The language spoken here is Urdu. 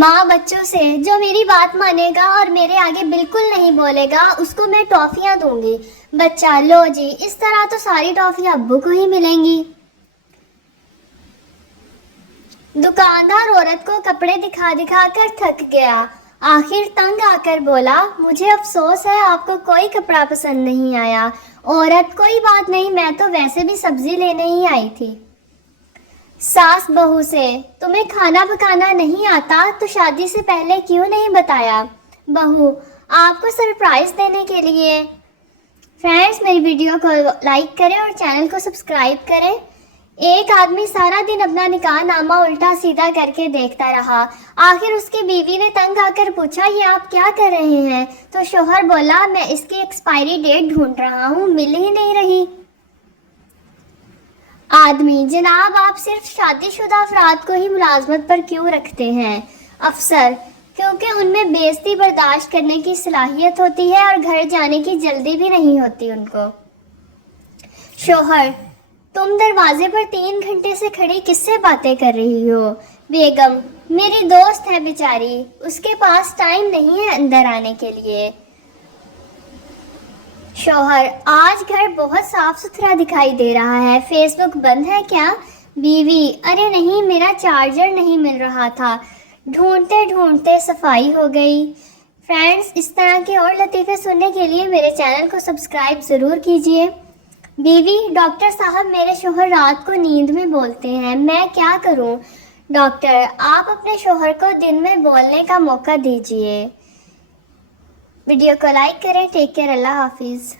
ماں بچوں سے جو میری بات مانے گا اور میرے آگے بالکل نہیں بولے گا اس کو میں ٹافیاں دوں گی۔ بچہ: لو جی، اس طرح تو ساری ٹافیاں ابو کو ہی ملیں گی۔ دکاندار عورت کو کپڑے دکھا دکھا کر تھک گیا، آخر تنگ آ کر بولا: مجھے افسوس ہے آپ کو کوئی کپڑا پسند نہیں آیا۔ عورت: کوئی بات نہیں، میں تو ویسے بھی سبزی لینے ہی آئی تھی۔ ساس بہو سے: تمہیں کھانا پکانا نہیں آتا تو شادی سے پہلے کیوں نہیں بتایا؟ بہو: آپ کو سرپرائز دینے کے لیے۔ فرینڈز، میری ویڈیو کو لائک کریں اور چینل کو سبسکرائب کریں۔ ایک آدمی سارا دن اپنا نکاح نامہ الٹا سیدھا کر کے دیکھتا رہا، آخر اس کی بیوی نے تنگ آ کر پوچھا: یہ آپ کیا کر رہے ہیں؟ تو شوہر بولا: میں اس کی ایکسپائری ڈیٹ ڈھونڈ رہا ہوں، مل ہی نہیں رہی۔ آدمی: جناب آپ صرف شادی شدہ افراد کو ہی ملازمت پر کیوں رکھتے ہیں؟ افسر: کیونکہ ان میں بے عزتی برداشت کرنے کی صلاحیت ہوتی ہے اور گھر جانے کی جلدی بھی نہیں ہوتی ان کو۔ شوہر: تم دروازے پر 3 گھنٹے سے کھڑی کس سے باتیں کر رہی ہو؟ بیگم: میری دوست ہے بیچاری، اس کے پاس ٹائم نہیں ہے اندر آنے کے لیے۔ شوہر: آج گھر بہت صاف ستھرا دکھائی دے رہا ہے، فیس بک بند ہے کیا؟ بیوی: ارے نہیں، میرا چارجر نہیں مل رہا تھا، ڈھونڈتے ڈھونڈتے صفائی ہو گئی۔ فرینڈز، اس طرح کے اور لطیفے سننے کے لیے میرے چینل کو سبسکرائب ضرور کیجیے۔ بیوی: ڈاکٹر صاحب میرے شوہر رات کو نیند میں بولتے ہیں، میں کیا کروں؟ ڈاکٹر: آپ اپنے شوہر کو دن میں بولنے کا موقع دیجیے۔ ویڈیو کو لائک کریں۔ ٹیک کیئر، اللہ حافظ۔